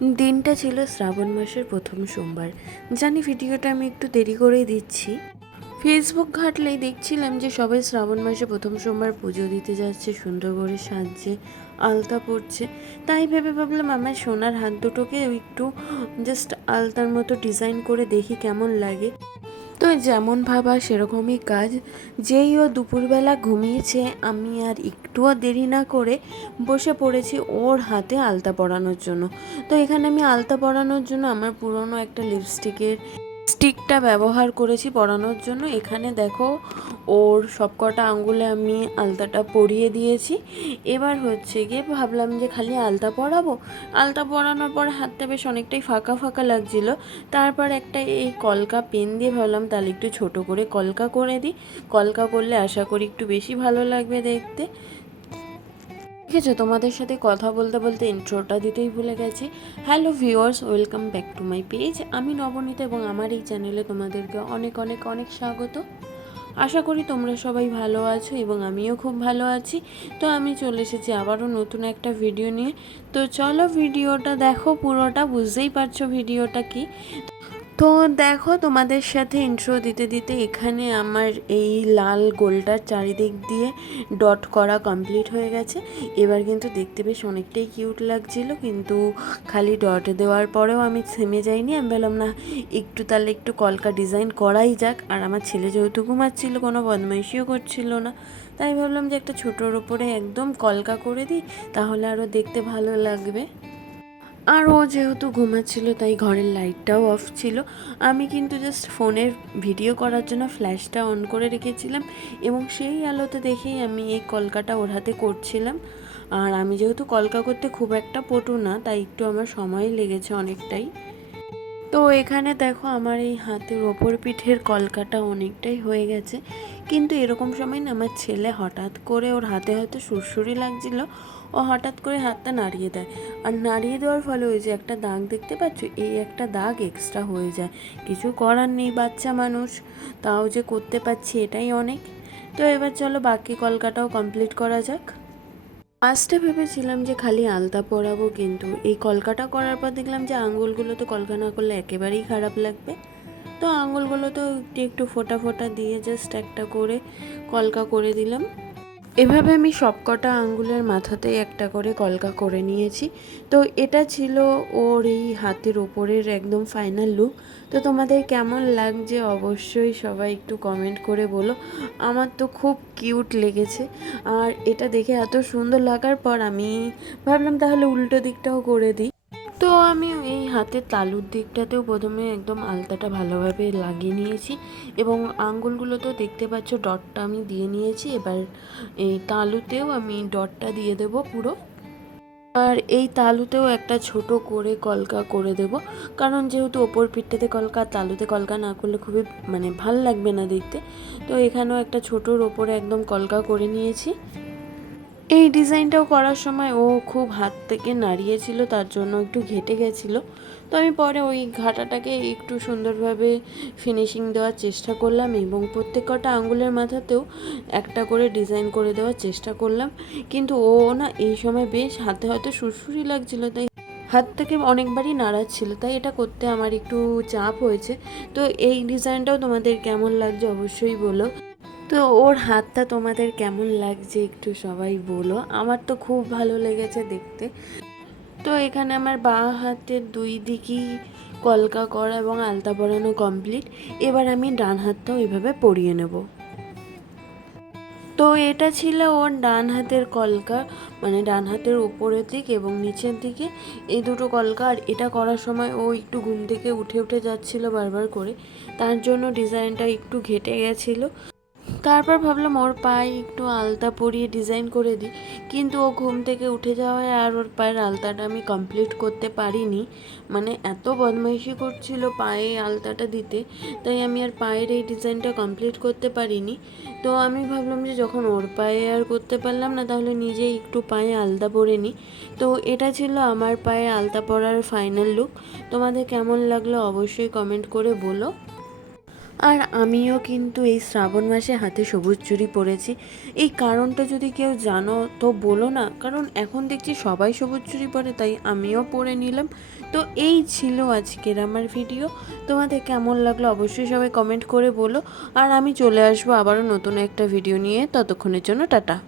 দিনটা ছিল শ্রাবণ মাসের প্রথম সোমবার। জানি ভিডিওটা আমি একটু দেরি করেই দিচ্ছি। ফেসবুক ঘাটলেই দেখছিলাম যে সবাই শ্রাবণ মাসে প্রথম সোমবার পুজো দিতে যাচ্ছে সুন্দর করে সাজছে আলতা পড়ছে তাই ভেবে ভাবলাম আমার সোনার হাত দুটোকে একটু জাস্ট আলতার মতো ডিজাইন করে দেখি কেমন লাগে। তো যেমন ভাবা সেরকমই কাজ। যেই ও দুপুরবেলা ঘুমিয়েছে, আমি আর একটুও দেরি না করে বসে পড়েছি ওর হাতে আলতা পরানোর জন্য। তো এখানে আমি আলতা পরানোর জন্য আমার পুরনো একটা লিপস্টিকের স্টিকটা ব্যবহার করেছি পরানোর জন্য। এখানে দেখো ওর সবকটা আঙ্গুলে আমি আলতাটা পরিয়ে দিয়েছি। এবার হচ্ছে গিয়ে ভাবলাম যে খালি আলতা পরাবো। আলতা পরানোর পর হাতটা বেশ অনেকটাই ফাঁকা ফাঁকা লাগছিল। তারপর একটা এই কলকা পেন দিয়ে ভাবলাম তাহলে একটু ছোট করে কলকা করে দিই। কলকা করলে আশা করি একটু বেশি ভালো লাগবে দেখতে। ঠিক আছে তোমাদের সাথে কথা বলতে বলতে ইন্ট্রোটা দিতেই ভুলে গেছি। Hello viewers welcome back to my page আমি নবনীতা এবং আমার এই চ্যানেলে তোমাদেরকে অনেক অনেক অনেক স্বাগত। আশা করি তোমরা সবাই ভালো আছো এবং আমিও খুব ভালো আছি। তো আমি চলে এসেছি আবারও নতুন একটা ভিডিও নিয়ে। তো চলো ভিডিওটা দেখো পুরোটা, বুঝতেই পারছ ভিডিওটা কি? তো দেখো তোমাদের সাথে ইন্ট্রো দিতে দিতে এখানে আমার এই লাল গোলটার চারিদিক দিয়ে ডট করা কমপ্লিট হয়ে গেছে। এবার কিন্তু দেখতে বেশ অনেকটাই কিউট লাগছিল, কিন্তু খালি ডট দেওয়ার পরেও আমি থেমে যাইনি। আমি বললাম, না, একটু তাহলে একটু কলকা ডিজাইন করাই যাক। আর আমার ছেলে যেহেতু ঘুমাচ্ছিল, কোনো বদমাইশিও করছিল না। তাই ভাবলাম যে একটা ছোটোর ওপরে একদম কলকা করে দিই, তাহলে আরও দেখতে ভালো লাগবে। আর ও যেহেতু ঘুমাচ্ছিল, তাই ঘরের লাইটটাও অফ ছিল। আমি কিন্তু জাস্ট ফোনের ভিডিও করার জন্য ফ্ল্যাশটা অন করে রেখেছিলাম এবং সেই আলোতে দেখেই আমি এই কলকাটা ওর হাতে করছিলাম। আর আমি যেহেতু কলকা করতে খুব একটা পটু না, তাই একটু আমার সময় লেগেছে অনেকটাই। তো এখানে দেখো আমার এই হাতের ওপর পিঠের কলকাটা অনেকটাই হয়ে গেছে। কিন্তু এরকম সময় না আমার ছেলে হঠাৎ করে ওর হাতে হয়তো সুরসুরি লাগছিল। ও হঠাৎ করে হাতটা নাড়িয়ে দেয়। আর নাড়িয়ে দেওয়ার ফলে ওই যে একটা দাগ দেখতে পাচ্ছ, এই একটা দাগ এক্সট্রা হয়ে যায়। কিছু করার নেই বাচ্চা মানুষ, তাও যে করতে পারছি এটাই অনেক। তো এবার চলো বাকি কলকাটাও কমপ্লিট করা যাক। ফার্স্টে ভেবেছিলাম যে খালি আলতা পরাবো কিন্তু এই কলকাটা করার পর দেখলাম যে আঙুলগুলো তো কলকা না করলে একেবারেই খারাপ লাগবে। তো আঙুলগুলো তো একটু একটু ফোটা ফোটা দিয়ে জাস্ট একটা করে কলকা করে দিলাম। এভাবে আমি সবকটা আঙ্গুলের মাথাতেই একটা করে কলকা করে নিয়েছি। তো এটা ছিল ওর এই হাতের ওপরের একদম ফাইনাল লুক তো তোমাদের কেমন লাগছে অবশ্যই সবাই একটু কমেন্ট করে বলো। আমার তো খুব কিউট লেগেছে। আর এটা দেখে এত সুন্দর লাগার পর আমি ভাবলাম তাহলে উল্টো দিকটাও করে দিই। তো আমি এই হাতের তালুর দিকটাতেও প্রথমে একদম আলতাটা ভালোভাবে লাগিয়ে নিয়েছি এবং আঙ্গুলগুলো তো দেখতে পাচ্ছ, ডটটা আমি দিয়ে নিয়েছি। এবার এই তালুতেও আমি ডটটা দিয়ে দেব পুরো। আর এই তালুতেও একটা ছোট করে কলকা করে দেব। কারণ যেহেতু ওপর পিঠটাতে কলকা, তালুতে কলকা না করলে খুবই মানে ভালো লাগবে না দেখতে। তো এখানেও একটা ছোটোর ওপরে একদম কলকা করে নিয়েছি। এই ডিজাইনটাও করার সময় ও খুব হাত থেকে নাড়িয়েছিল, তার জন্য একটু ঘেটে গেছিল। তো আমি পরে ওই ঘাটাটাকে একটু সুন্দরভাবে ফিনিশিং দেওয়ার চেষ্টা করলাম এবং প্রত্যেক কটা আঙ্গুলের মাথাতেও একটা করে ডিজাইন করে দেওয়ার চেষ্টা করলাম। কিন্তু ও না, এই সময় বেশ হাতে হয়তো সুরসুরি লাগছিল, তাই হাত থেকে অনেকবারই নাড়াচ্ছিল, তাই এটা করতে আমার একটু চাপ হয়েছে। তো এই ডিজাইনটাও তোমাদের কেমন লাগছে অবশ্যই বলো। তো ওর হাতটা তোমাদের কেমন লাগছে একটু সবাই বলো? আমার তো খুব ভালো লেগেছে দেখতে। তো এখানে আমার বা হাতের দুই দিকই কলকা করা এবং আলতা পরানো কমপ্লিট এবার আমি ডান হাতটাও এভাবে পরিয়ে নেব। তো এটা ছিল ওর ডান হাতের কলকা মানে ডান হাতের উপরের দিক এবং নিচের দিকে। এই দুটো কলকা, আর এটা করার সময় ও একটু ঘুম থেকে উঠে উঠে যাচ্ছিল বারবার করে। তার জন্য ডিজাইনটা একটু ঘেটে গেছিল। তারপর ভাবলাম ওর পায়ে একটু আলতা পরিয়ে ডিজাইন করে দিই। কিন্তু ও ঘুম থেকে উঠে যাওয়ায় আর ওর পায়ের আলতাটা আমি কমপ্লিট করতে পারিনি। মানে এত বদমাইশি করছিল পায়ে আলতাটা দিতে, তাই আমি আর পায়ের এই ডিজাইনটা কমপ্লিট করতে পারিনি। তো আমি ভাবলাম যে যখন ওর পায়ে আর করতে পারলাম না, তাহলে নিজেই একটু পায়ে আলতা পরে নিই। তো এটা ছিল আমার পায়ে আলতা পরার ফাইনাল লুক তোমাদের কেমন লাগল অবশ্যই কমেন্ট করে বলো। আর আমিও কিন্তু এই শ্রাবণ মাসে হাতে সবুজ চুড়ি পরেছি। এই কারণটা যদি কেউ জানো, তো বলো না। কারণ এখন দেখছি সবাই সবুজ চুড়ি পরে, তাই আমিও পরে নিলাম। তো এই ছিল আজকের আমার ভিডিও। তোমাদের কেমন লাগল অবশ্যই সবাই কমেন্ট করে বলো। আর আমি চলে আসব আবারও নতুন একটা ভিডিও নিয়ে। ততক্ষণের জন্য টাটা।